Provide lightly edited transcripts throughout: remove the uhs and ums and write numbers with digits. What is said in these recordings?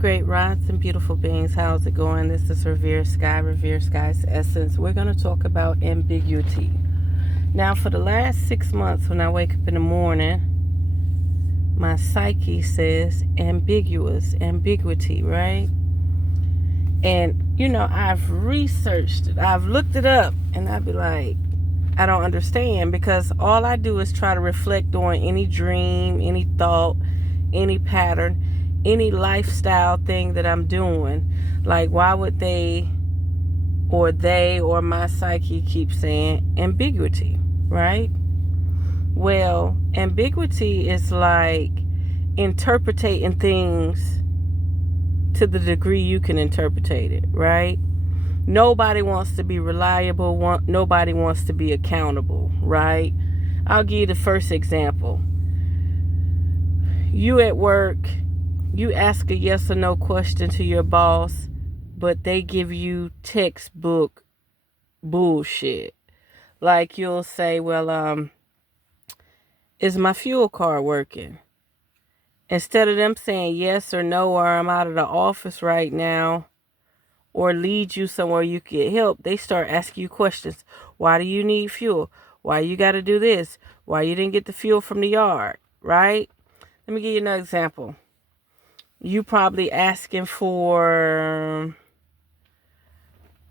Great rods and beautiful beings, how's it going? This is Revereskye's Essence. We're going to talk about ambiguity. Now, for the last 6 months, when I wake up in the morning, my psyche says ambiguity, right? And, I've researched it, I've looked it up, and I'd be like, I don't understand, because all I do is try to reflect on any dream, any thought, any pattern, any lifestyle thing that I'm doing. Like, why would they or my psyche keep saying ambiguity, right? Well, ambiguity is like interpreting things to the degree you can interpret it, right? Nobody wants to be reliable. Nobody wants to be accountable, right? I'll give you the first example. You at work, you ask a yes or no question to your boss, but they give you textbook bullshit. Like, you'll say, well, is my fuel card working? Instead of them saying yes or no, or I'm out of the office right now, or lead you somewhere you can get help, they start asking you questions. Why do you need fuel? Why you got to do this? Why you didn't get the fuel from the yard, right? Let me give you another example. You probably asking for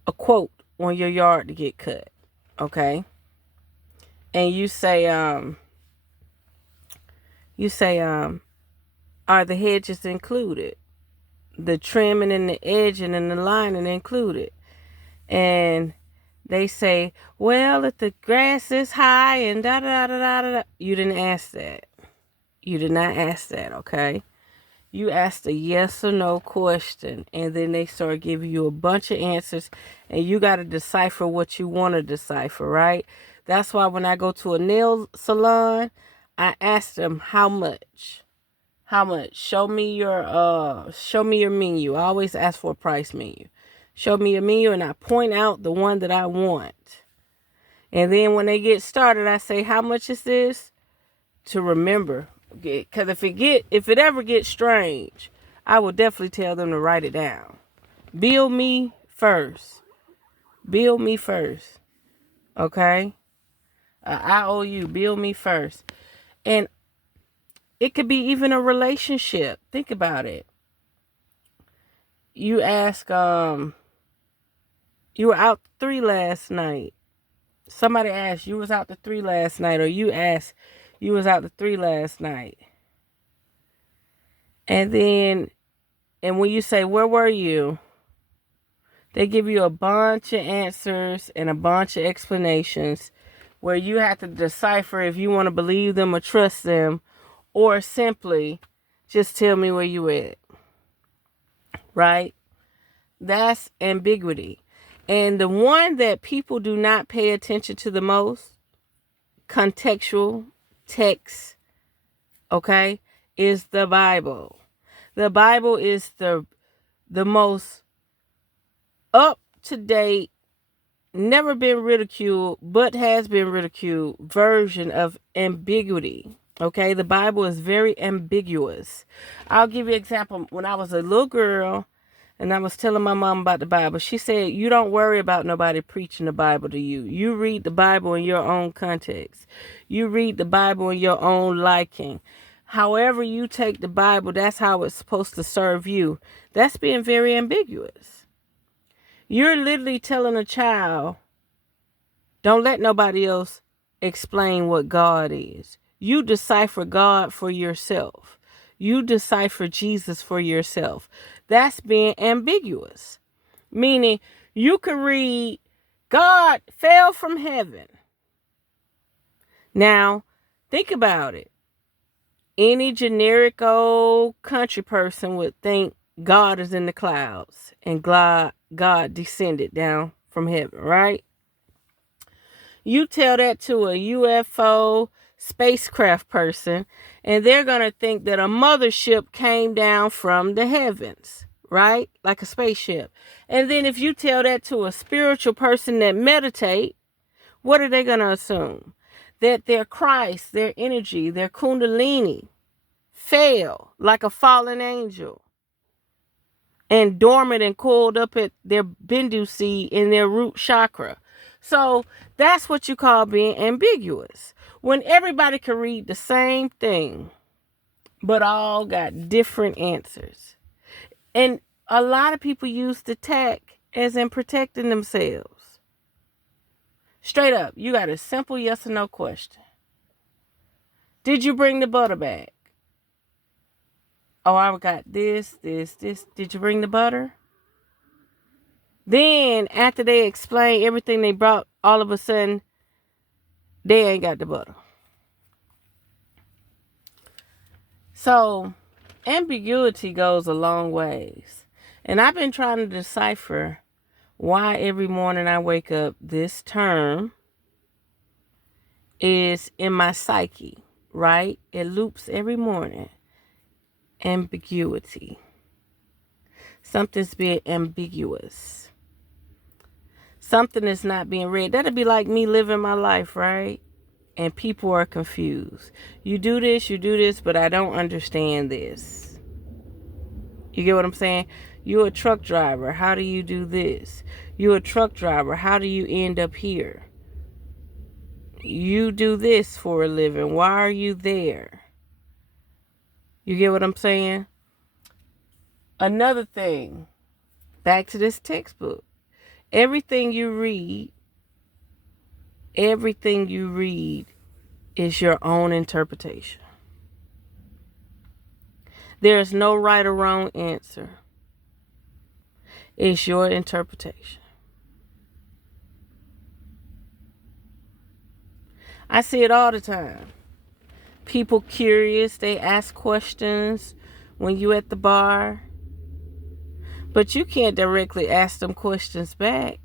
a quote on your yard to get cut, okay? And you say, are the hedges included? The trimming and the edging and the lining included? And they say, well, if the grass is high and da da da da da da. You didn't ask that. You did not ask that, okay? You asked a yes or no question, and then they start giving you a bunch of answers, and you got to decipher what you want to decipher, right? That's why when I go to a nail salon, I ask them how much. How much? Show me your menu. I always ask for a price menu. Show me your menu, and I point out the one that I want. And then when they get started, I say, how much is this? To remember. Because if it ever gets strange, I will definitely tell them to write it down. Bill me first. Bill me first. Okay? I owe you. Bill me first. And it could be even a relationship. Think about it. You ask, you were out to 3 last night. Somebody asked, you was out to 3 last night. Or you asked, you was out to 3 last night. And when you say, where were you? They give you a bunch of answers and a bunch of explanations where you have to decipher if you want to believe them or trust them, or simply just tell me where you at. Right? That's ambiguity. And the one that people do not pay attention to the most, contextual text, okay, is the Bible. The Bible is the most up-to-date, never been ridiculed, but has been ridiculed version of ambiguity. Okay, the Bible is very ambiguous. I'll give you an example. When I was a little girl and I was telling my mom about the Bible, she said, you don't worry about nobody preaching the Bible to you. You read the Bible in your own context. You read the Bible in your own liking. However you take the Bible, that's how it's supposed to serve you. That's being very ambiguous. You're literally telling a child, don't let nobody else explain what God is. You decipher God for yourself. You decipher Jesus for yourself. That's being ambiguous. Meaning, you could read, God fell from heaven. Now, think about it. Any generic old country person would think God is in the clouds and God descended down from heaven, right? You tell that to a UFO spacecraft person, and they're going to think that a mothership came down from the heavens, right? Like a spaceship. And then if you tell that to a spiritual person that meditate, what are they going to assume? That their Christ, their energy, their kundalini fell like a fallen angel. and dormant and coiled up at their bindu seed in their root chakra. So that's what you call being ambiguous. When everybody can read the same thing, but all got different answers. And a lot of people use the tech as in protecting themselves. Straight up, you got a simple yes or no question. Did you bring the butter back? Oh, I got this. Did you bring the butter? Then, after they explain everything they brought, all of a sudden, they ain't got the butter. So, ambiguity goes a long ways. And I've been trying to decipher why every morning I wake up, this term is in my psyche, right? It loops every morning. Ambiguity. Something's being ambiguous. Something is not being read. That'd be like me living my life, right? And people are confused. You do this, but I don't understand this. You get what I'm saying? You're a truck driver. How do you do this? You're a truck driver. How do you end up here? You do this for a living. Why are you there? You get what I'm saying? Another thing, back to this textbook. Everything you read is your own interpretation. There is no right or wrong answer. It's your interpretation. I see it all the time. People curious, they ask questions when you at the bar, but you can't directly ask them questions back.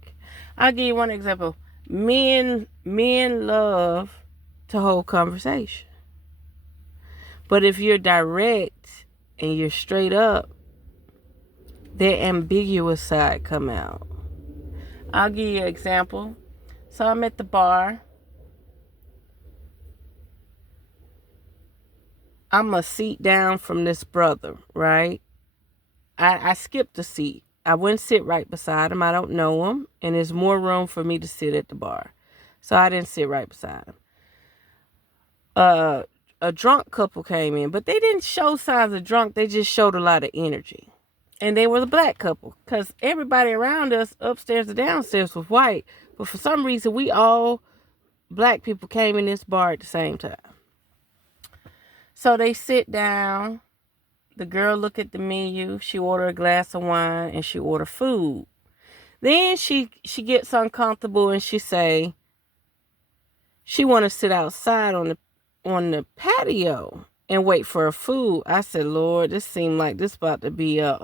I'll give you one example. Men love to hold conversation. But if you're direct and you're straight up, their ambiguous side come out. I'll give you an example. So I'm at the bar. I'm a seat down from this brother, right? I skipped a seat. I wouldn't sit right beside him. I don't know him. And there's more room for me to sit at the bar. So I didn't sit right beside him. A drunk couple came in, but they didn't show signs of drunk. They just showed a lot of energy. And they were the black couple. Because everybody around us, upstairs and downstairs, was white. But for some reason, we all black people came in this bar at the same time. So they sit down. The girl look at the menu. She order a glass of wine and she order food. Then she gets uncomfortable and she say she want to sit outside on the patio and wait for her food. I said, Lord, this seemed like this about to be a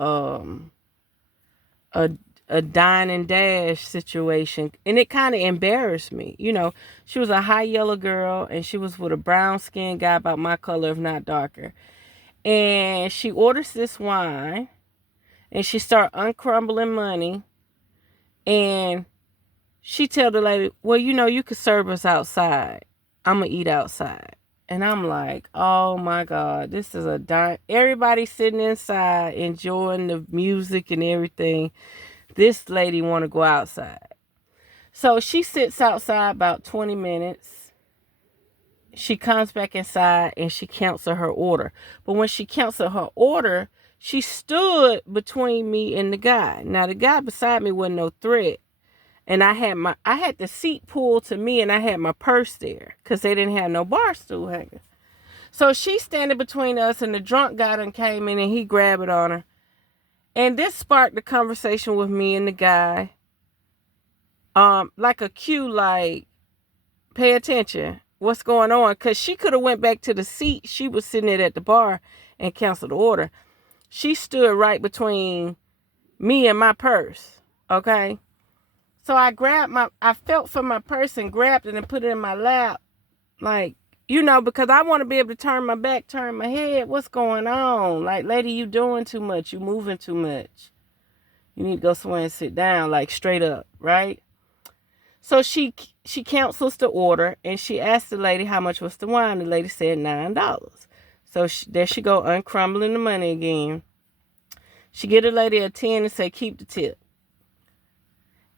dine and dash situation. And it kind of embarrassed me. You know, she was a high yellow girl and she was with a brown skinned guy about my color, if not darker. And she orders this wine and she start uncrumbling money. And she tell the lady, well, you know, you could serve us outside. I'm going to eat outside. And I'm like, oh my God, this is a dime. Everybody sitting inside enjoying the music and everything. This lady want to go outside. So she sits outside about 20 minutes. She comes back inside and she cancels her order. But when she canceled her order, she stood between me and the guy. Now, the guy beside me wasn't no threat. And I had the seat pulled to me and I had my purse there because they didn't have no bar stool hanger. So she's standing between us and the drunk guy done came in and he grabbed it on her. And this sparked the conversation with me and the guy. Like a cue, like, pay attention. What's going on? Because she could have went back to the seat. She was sitting at the bar and canceled the order. She stood right between me and my purse. Okay? So I felt for my purse and grabbed it and put it in my lap. Like, you know, because I want to be able to turn my back, turn my head. What's going on? Like, lady, you doing too much. You moving too much. You need to go somewhere and sit down, like, straight up, right? So she cancels the order and she asked the lady how much was the wine. The lady said $9. So there she go, uncrumbling the money again. She get a lady a 10 and say, keep the tip.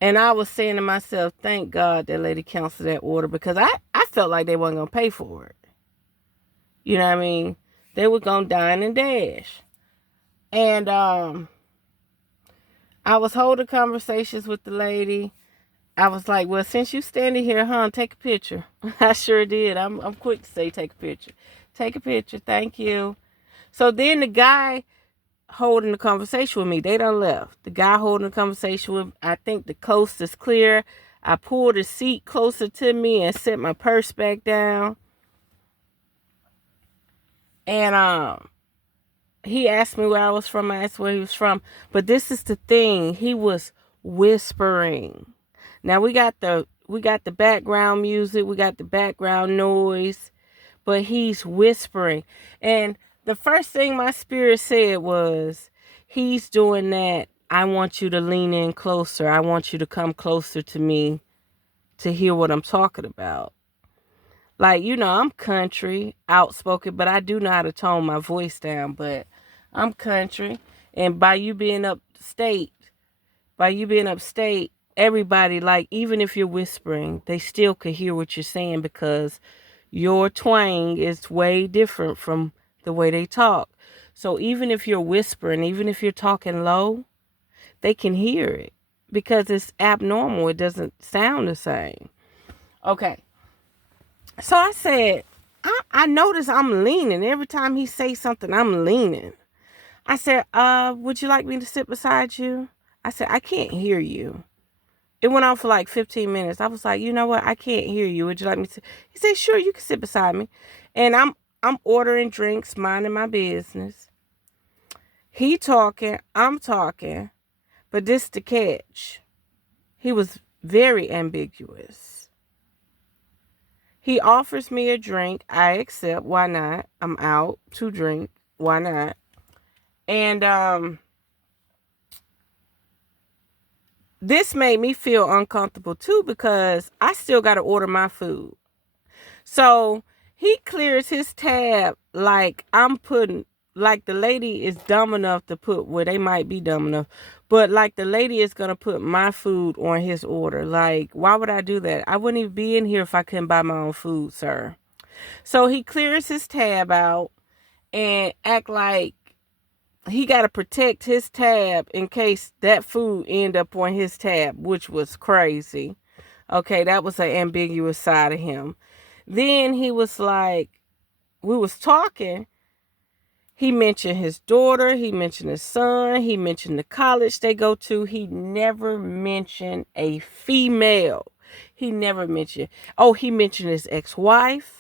And I was saying to myself, thank God that lady canceled that order, because I felt like they wasn't going to pay for it. You know what I mean? They were going to dine and dash. And I was holding conversations with the lady. I was like, well, since you standing here, take a picture. I sure did. I'm quick to say take a picture. Take a picture. Thank you. So then the guy holding the conversation with me, they done left. The guy holding the conversation with, I think the coast is clear. I pulled the seat closer to me and set my purse back down. And he asked me where I was from. I asked where he was from. But this is the thing. He was whispering. Now we got the background music, we got the background noise, but he's whispering. And the first thing my spirit said was, he's doing that. I want you to lean in closer. I want you to come closer to me to hear what I'm talking about. Like, I'm country, outspoken, but I do know how to tone my voice down, but I'm country. And by you being upstate, everybody, like, even if you're whispering, they still could hear what you're saying, because your twang is way different from the way they talk. So even if you're whispering, even if you're talking low, they can hear it, because it's abnormal. It doesn't sound the same. Okay. So I said, I notice I'm leaning. Every time he says something, I'm leaning. I said, would you like me to sit beside you? I said, I can't hear you. It went on for like 15 minutes. I was like, you know what? I can't hear you. Would you like me to? He said, sure, you can sit beside me. And I'm ordering drinks, minding my business. He talking, I'm talking, but this the catch. He was very ambiguous. He offers me a drink. I accept. Why not? I'm out to drink. Why not? And this made me feel uncomfortable too, because I still got to order my food. So he clears his tab like the lady is dumb enough to put, well, they might be dumb enough, but like the lady is going to put my food on his order. Like, why would I do that? I wouldn't even be in here if I couldn't buy my own food, sir. So he clears his tab out and act like he got to protect his tab in case that food end up on his tab, which was crazy. Okay, that was an ambiguous side of him. Then he was like, we was talking. He mentioned his daughter. He mentioned his son. He mentioned the college they go to. He never mentioned a female. He never mentioned, he mentioned his ex-wife.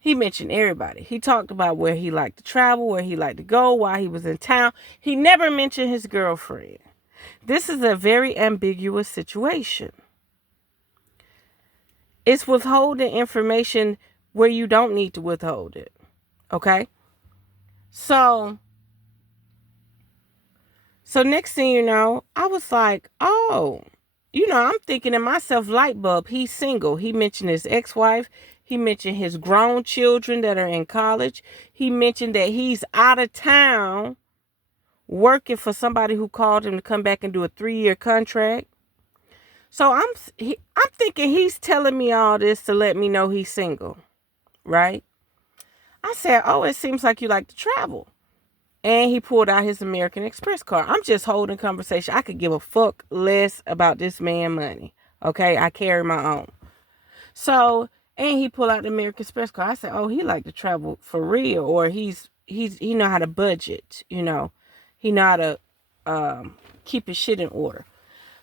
He mentioned everybody. He talked about where he liked to travel, where he liked to go, why he was in town. He never mentioned his girlfriend. This is a very ambiguous situation. It's withholding information where you don't need to withhold it. Okay? So next thing you know, I was like, I'm thinking to myself, light bulb, he's single. He mentioned his ex-wife. He mentioned his grown children that are in college. He mentioned that he's out of town working for somebody who called him to come back and do a 3-year contract. So I'm thinking he's telling me all this to let me know he's single, right? I said, it seems like you like to travel. And he pulled out his American Express card. I'm just holding conversation. I could give a fuck less about this man money. Okay, I carry my own. So, and he pulled out the American Express card. I said, he like to travel for real, or he know how to budget. He know how to keep his shit in order.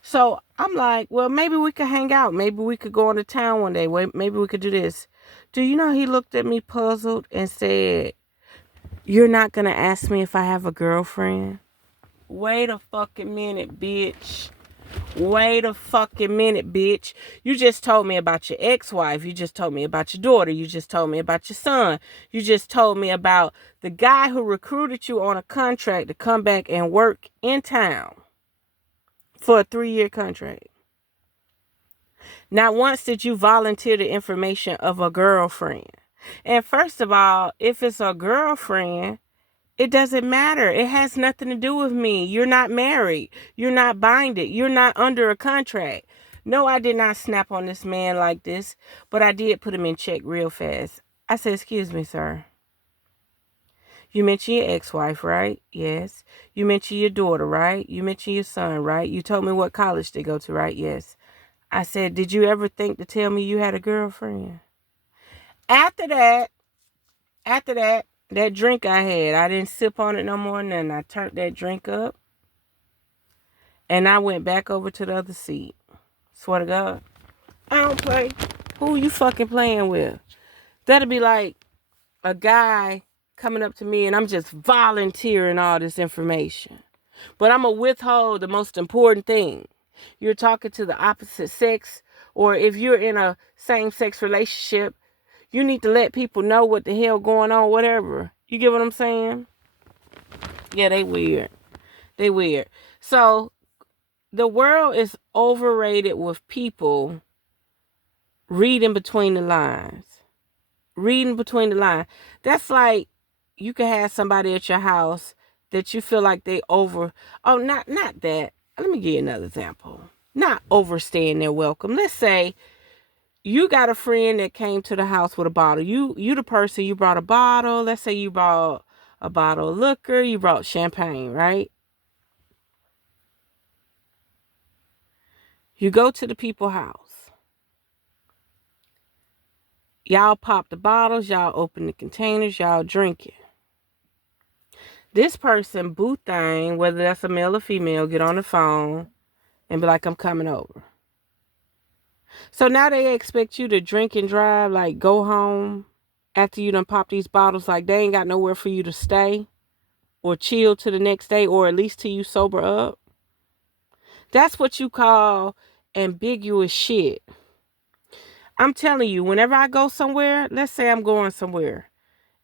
So I'm like, well, maybe we could hang out. Maybe we could go into town one day. Maybe we could do this. Do you know he looked at me puzzled and said, you're not going to ask me if I have a girlfriend? Wait a fucking minute, bitch. Wait a fucking minute, bitch. You just told me about your ex-wife. You just told me about your daughter. You just told me about your son. You just told me about the guy who recruited you on a contract to come back and work in town for a 3-year contract. Not once did you volunteer the information of a girlfriend. And first of all, if it's a girlfriend, It doesn't matter. It has nothing to do with me. You're not married. You're not binded. You're not under a contract. No, I did not snap on this man like this, but I did put him in check real fast. I said, excuse me, sir. You mentioned your ex-wife, right? Yes. You mentioned your daughter, right? You mentioned your son, right? You told me what college they go to, right? Yes. I said, did you ever think to tell me you had a girlfriend? After that, that drink I had, I didn't sip on it no more, and then I turned that drink up, and I went back over to the other seat. Swear to God. I don't play. Who you fucking playing with? That'd be like a guy coming up to me and I'm just volunteering all this information. But I'm going to withhold the most important thing. You're talking to the opposite sex, or if you're in a same-sex relationship, you need to let people know what the hell going on, whatever. You get what I'm saying? Yeah, they weird. They weird. So the world is overrated with people reading between the lines. Reading between the lines. That's like you could have somebody at your house that you feel like they over. Oh, not that. Let me give you another example. Not overstaying their welcome. Let's say you got a friend that came to the house with a bottle. You the person, you brought a bottle. Let's say you brought a bottle of liquor. You brought champagne, right? You go to the people's house. Y'all pop the bottles. Y'all open the containers. Y'all drink it. This person, boo thing, whether that's a male or female, get on the phone and be like, I'm coming over. So now they expect you to drink and drive, like go home after you done pop these bottles, like they ain't got nowhere for you to stay or chill to the next day, or at least till you sober up. That's what you call ambiguous shit. I'm telling you, whenever I go somewhere, let's say I'm going somewhere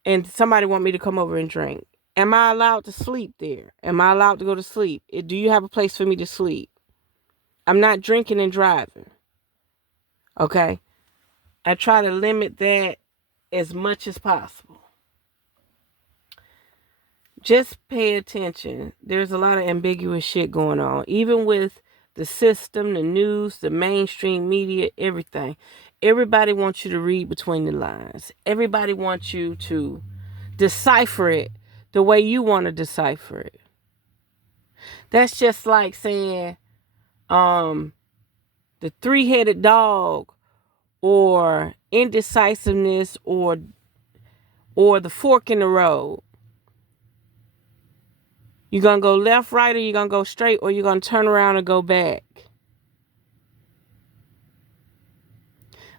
and somebody want me to come over and drink. Am I allowed to sleep there? Am I allowed to go to sleep? Do you have a place for me to sleep? I'm not drinking and driving. Okay? I try to limit that as much as possible. Just pay attention. There's a lot of ambiguous shit going on. Even with the system, the news, the mainstream media, everything. Everybody wants you to read between the lines. Everybody wants you to decipher it the way you want to decipher it. That's just like saying the three-headed dog, or indecisiveness, or the fork in the road. You gonna go left, right, or you gonna go straight, or you gonna turn around and go back?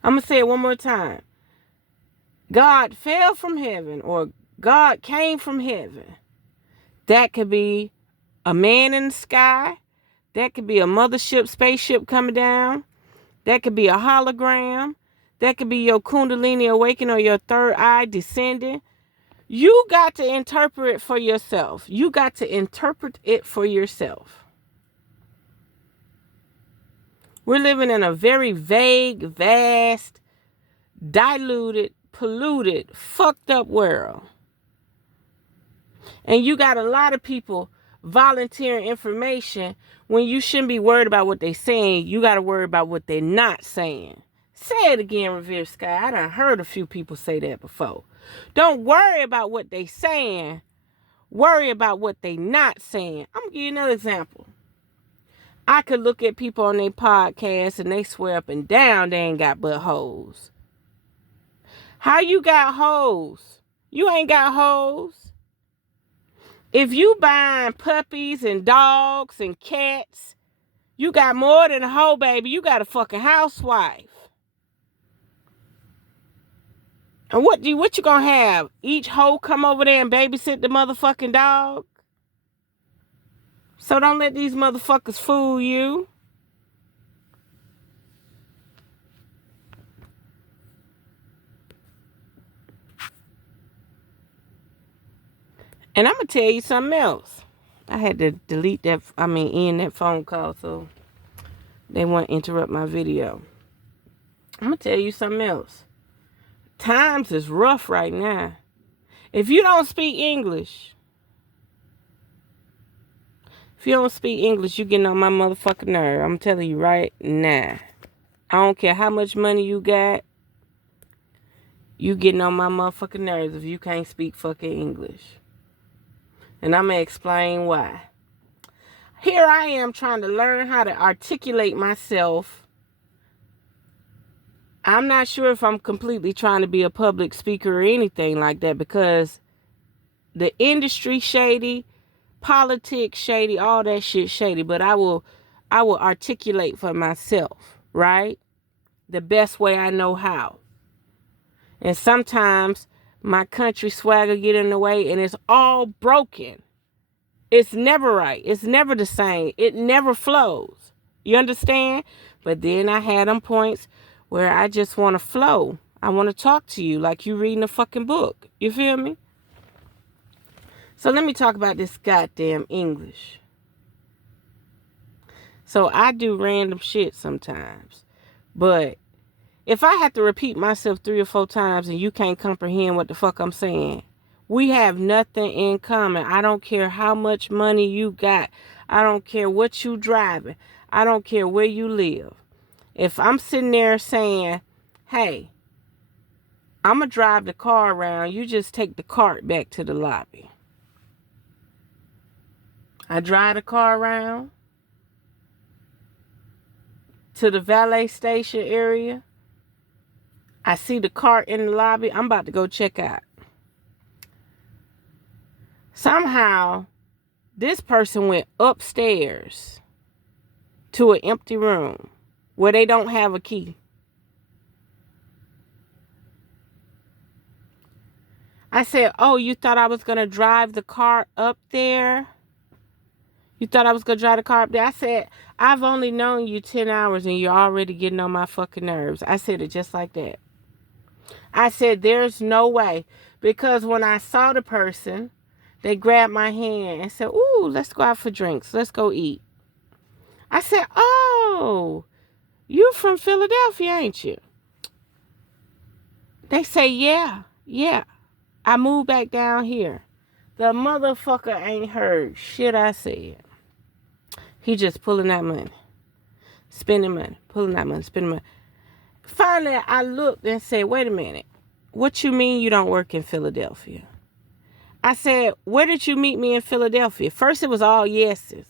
I'm gonna say it one more time. God fell from heaven, or God came from heaven. That could be a man in the sky. That could be a mothership, spaceship coming down. That could be a hologram. That could be your Kundalini awakening or your third eye descending. You got to interpret it for yourself. You got to interpret it for yourself. We're living in a very vague, vast, diluted, polluted, fucked up world. And you got a lot of people volunteering information when you shouldn't be worried about what they're saying. You got to worry about what they're not saying. Say it again, revereskye. I done heard a few people say that before. Don't worry about what they saying. Worry about what they not saying. I'm going to give you another example. I could look at people on their podcast and they swear up and down they ain't got but hoes. How you got hoes? You ain't got hoes. If you buying puppies and dogs and cats, you got more than a hoe, baby. You got a fucking housewife. And what you gonna have? Each hoe come over there and babysit the motherfucking dog? So don't let these motherfuckers fool you. And I'm gonna tell you something else. I had to end that phone call so they won't interrupt my video. I'm gonna tell you something else. Times is rough right now. If you don't speak English, If you don't speak English, you getting on my motherfucking nerve. I'm telling you right now. I don't care how much money you got. You getting on my motherfucking nerves if you can't speak fucking English. And I'm going to explain why. Here I am trying to learn how to articulate myself. I'm not sure if I'm completely trying to be a public speaker or anything like that, because the industry shady, politics shady, all that shit shady. But I will articulate for myself, right? The best way I know how. And sometimes my country swagger get in the way and it's all broken. It's never right. It's never the same. It never flows. You understand? But then I had them points where I just want to flow. I want to talk to you like you reading a fucking book. You feel me? So let me talk about this goddamn English. So I do random shit sometimes. But if I have to repeat myself 3 or 4 times and you can't comprehend what the fuck I'm saying, we have nothing in common. I don't care how much money you got. I don't care what you driving. I don't care where you live. If I'm sitting there saying, hey, I'm going to drive the car around, you just take the cart back to the lobby. I drive the car around to the valet station area. I see the cart in the lobby. I'm about to go check out. Somehow, this person went upstairs to an empty room where they don't have a key. I said, oh, you thought I was going to drive the car up there? You thought I was going to drive the car up there? I said, I've only known you 10 hours and you're already getting on my fucking nerves. I said it just like that. I said, there's no way. Because when I saw the person, they grabbed my hand and said, ooh, let's go out for drinks. Let's go eat. I said, oh, you from Philadelphia, ain't you? They say, yeah. I moved back down here. The motherfucker ain't heard shit I said. He just pulling that money. Spending money. Pulling that money. Spending money. Finally, I looked and said, wait a minute. What you mean you don't work in Philadelphia? I said, where did you meet me in Philadelphia? First, it was all yeses.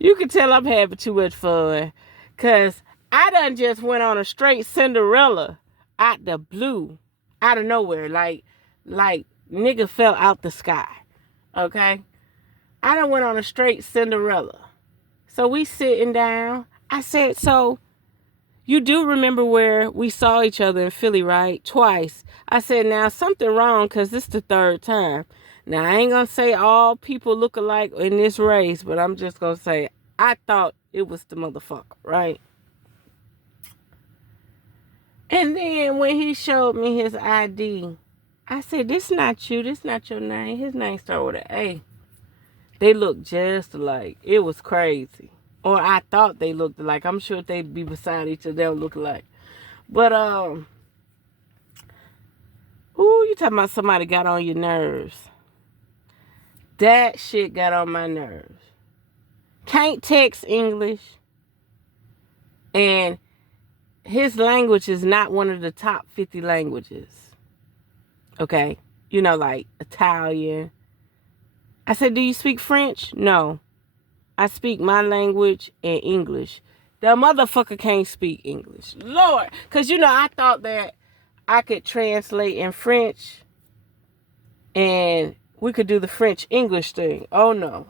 You can tell I'm having too much fun. Because I done just went on a straight Cinderella out the blue. Out of nowhere. Like nigga fell out the sky. Okay? I done went on a straight Cinderella. So we sitting down. I said, so you do remember where we saw each other in Philly, right? Twice. I said, now something wrong because this is the 3rd time. Now, I ain't going to say all people look alike in this race, but I'm just going to say I thought it was the motherfucker, right? And then when he showed me his ID, I said, this not you. This not your name. His name started with an A. They look just alike. It was crazy. Or I thought they looked alike. I'm sure if they'd be beside each other, they'll look alike. But, you talking about somebody got on your nerves. That shit got on my nerves. Can't text English. And his language is not one of the top 50 languages. Okay? You know, like Italian. I said, do you speak French? No. I speak my language and English. The motherfucker can't speak English. Lord. Because, I thought that I could translate in French and we could do the French-English thing. Oh, no.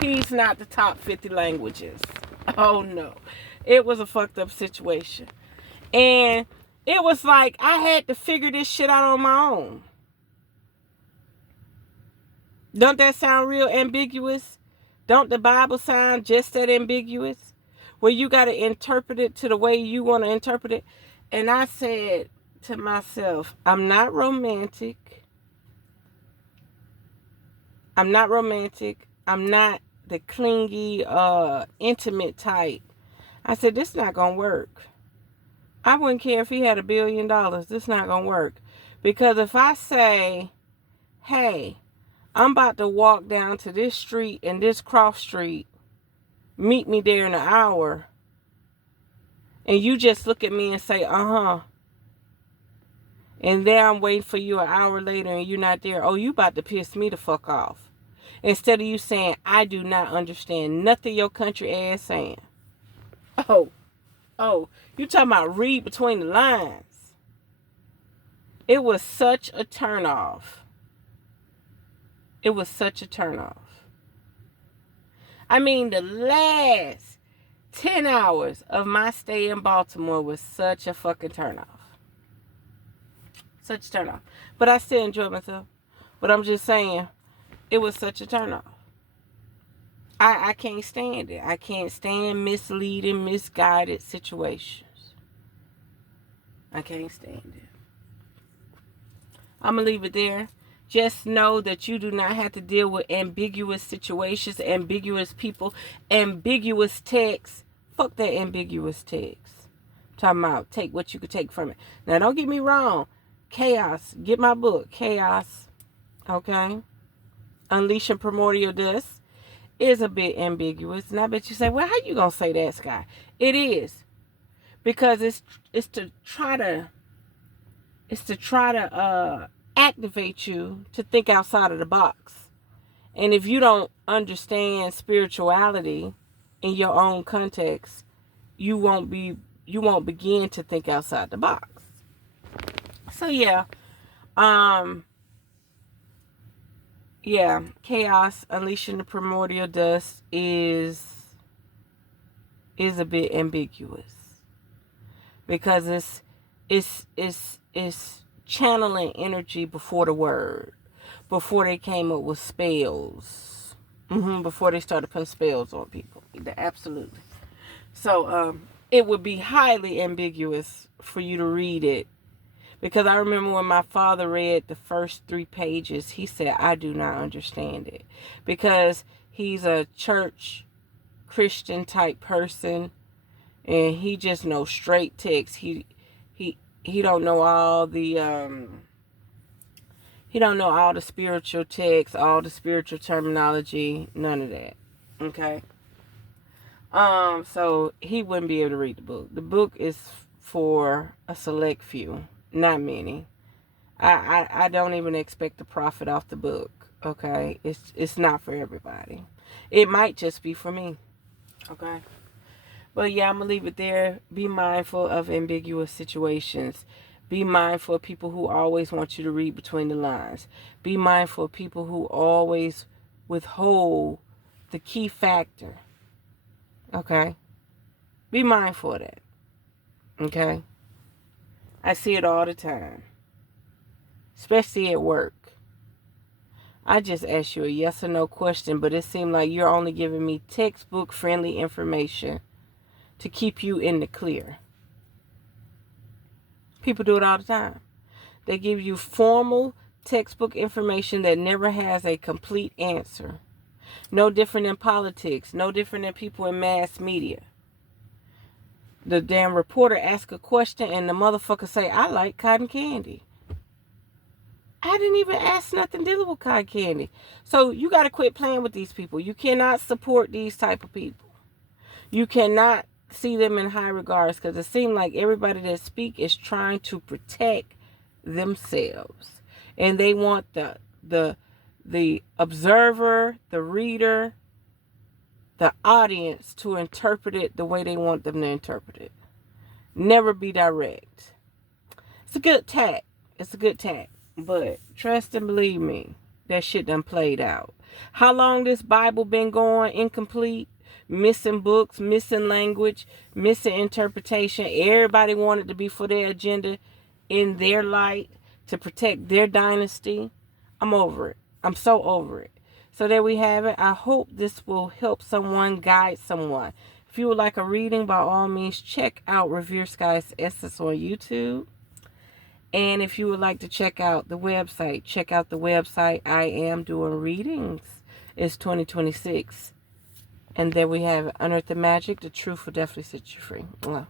He's not the top 50 languages. Oh, no. It was a fucked up situation. And it was like I had to figure this shit out on my own. Don't that sound real ambiguous? Don't the Bible sound just that ambiguous? Where you got to interpret it to the way you want to interpret it. And I said to myself, I'm not romantic. I'm not the clingy, intimate type. I said, this not going to work. I wouldn't care if he had $1 billion. This not going to work. Because if I say, hey, I'm about to walk down to this street and this cross street. Meet me there in an hour. And you just look at me and say, uh-huh. And there I'm waiting for you an hour later and you're not there. Oh, you about to piss me the fuck off. Instead of you saying, I do not understand nothing your country ass saying. Oh, you talking about read between the lines. It was such a turnoff. It was such a turnoff. I mean, the last 10 hours of my stay in Baltimore was such a fucking turnoff. Such a turnoff. But I still enjoy myself. But I'm just saying, it was such a turnoff. I can't stand it. I can't stand misleading, misguided situations. I can't stand it. I'm going to leave it there. Just know that you do not have to deal with ambiguous situations, ambiguous people, ambiguous texts. Fuck that ambiguous text. I'm talking about take what you could take from it. Now, don't get me wrong. Chaos. Get my book. Chaos. Okay? Unleashing Primordial Dust is a bit ambiguous. And I bet you say, well, how you going to say that, Sky? It is. Because it's to try to activate you to think outside of the box. And if you don't understand spirituality in your own context, you won't begin to think outside the box. So yeah. Chaos, Unleashing the Primordial Dust is a bit ambiguous. Because it's channeling energy before the word. Before they came up with spells. Before they started putting spells on people. Absolutely. So, it would be highly ambiguous for you to read it. Because I remember when my father read the first 3 pages, he said, I do not understand it. Because he's a church Christian type person. And he just knows straight text. He don't know all the he don't know all the spiritual texts, all the spiritual terminology, none of that. Okay? So he wouldn't be able to read the book. The book is for a select few, not many. I don't even expect to profit off the book. Okay? It's not for everybody. It might just be for me. Okay? But yeah, I'm going to leave it there. Be mindful of ambiguous situations. Be mindful of people who always want you to read between the lines. Be mindful of people who always withhold the key factor. Okay? Be mindful of that. Okay? I see it all the time. Especially at work. I just asked you a yes or no question, but it seemed like you're only giving me textbook-friendly information to keep you in the clear. People do it all the time. They give you formal textbook information that never has a complete answer. No different than politics. No different than people in mass media. The damn reporter asks a question and the motherfucker say, I like cotton candy. I didn't even ask nothing dealing with cotton candy. So you got to quit playing with these people. You cannot support these type of people. You cannot see them in high regards because it seems like everybody that speak is trying to protect themselves. And they want the observer, the reader, the audience to interpret it the way they want them to interpret it. Never be direct. It's a good tack. It's a good tack. But trust and believe me, that shit done played out. How long this Bible been going incomplete? Missing books, missing language, missing interpretation. Everybody wanted to be for their agenda in their light to protect their dynasty. I'm over it. I'm so over it. So there we have it. I hope this will help someone, guide someone. If you would like a reading, by all means, check out Revereskye's Essence on YouTube. And if you would like to check out the website, check out the website. I am doing readings. It's 2026. And there we have it. Unearth the Magic. The truth will definitely set you free. Mwah.